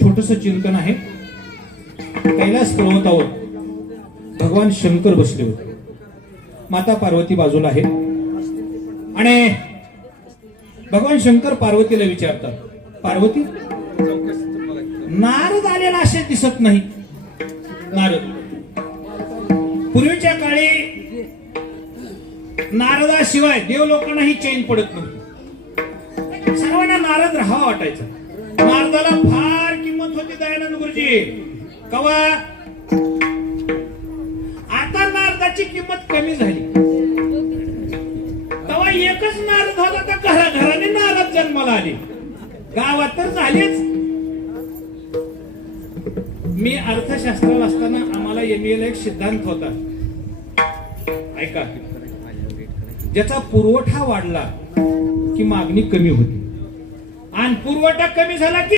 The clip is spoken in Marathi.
छोटस चिंतन आहे. कैलास पर्वतावर भगवान शंकर बसले होते. माता पार्वती बाजूला आहे आणि भगवान शंकर पार्वतीला विचारतात, पार्वती, नारद आलेला असे दिसत नाही. नारद, पूर्वीच्या काळी नारदाशिवाय देव लोकांनाही चैन पडत नव्हती. सर्वांना नारद राहावा वाटायचा. नारदाला फार किंमत होती दयानंद गुरुजी. कवा आता नारदाची किंमत कमी झाली. तेव्हा एकच नारद होता, तर घराघराने नारद जन्माला आले. गावात तर झालेच. मी अर्थशास्त्राला असताना आम्हाला एमएला एक सिद्धांत होता, ऐका, ज्याचा पुरवठा वाढला की मागणी कमी होती आणि पुरवठा कमी झाला की